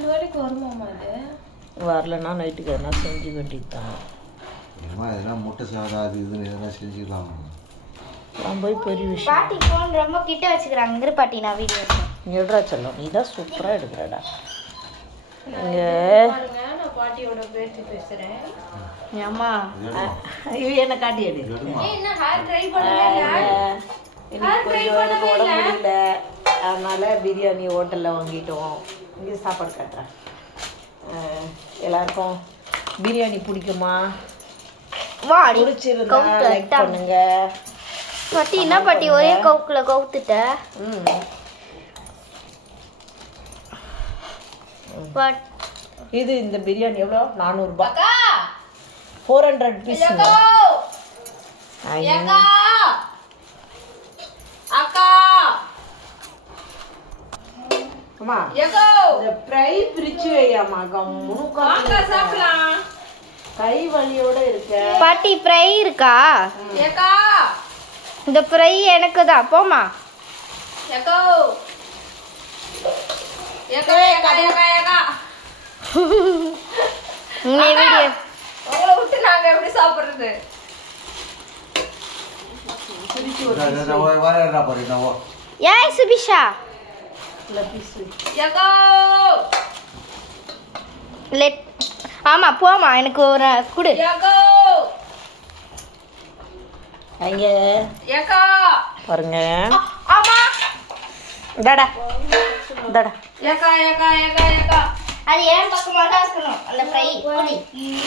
12 வரைக்கும் வருமாமா அது? வரலன்னா நைட்டுக்கு எதனா செஞ்சு வேண்டியது தான். ஏமா எதனா முட்டை சாதம் அது இதுன்னு எதனா செஞ்சுக்கலாம். நான் போய் பெரிய விஷயம். பாட்டி ஃபோன் ரொம்ப கிட்ட வச்சுக்கிறாங்க. இரு பாட்டி, நான் வீடியோ எடுறா செல்லம், நீ தான் சூப்பராக எடுக்கிறடா. இங்கே பாருங்க, நான் பாட்டியோட பேசி பேசுறேன். அம்மா இவ என்ன காட்டி எடு. என்ன ஹேர் ட்ரை பண்ணல? இன்னைக்கு கொஞ்சம் எனக்கு உடம்பு முடியல, அதனால பிரியாணி ஹோட்டலில் வாங்கிட்டோம். இங்கே சாப்பாடு காட்டுறேன். எல்லாருக்கும் பிரியாணி பிடிக்குமா? வாடி பிடிச்சிருந்தா லைக் பண்ணுங்க. பாட்டி என்ன பாட்டி ஒரே கவுக்குல கவுத்துட்ட? இது இந்த பிரியாணி எவ்வளோ? 400 ரூபாய். 400 பீஸ். அம்மா இந்த ஃப்ரை பிரிச்சு வையாமா. சாப்பிடலாம். கை வலியோட இருக்க பாட்டி ஃப்ரை இருக்கா? இந்த ஃப்ரை எனக்கு தான். போமா வீடியோ உங்களை விட்டு நாங்க எப்படி சாப்பிடுறது? ஏய் சுபிஷா, லெட் ஆமா போமா, எனக்கு ஒரு குடு. அங்க பாருங்க. ஆமா டடா டடா. அது ஏன் பக்கமா தான் இருக்கணும் அந்த ஃப்ரை.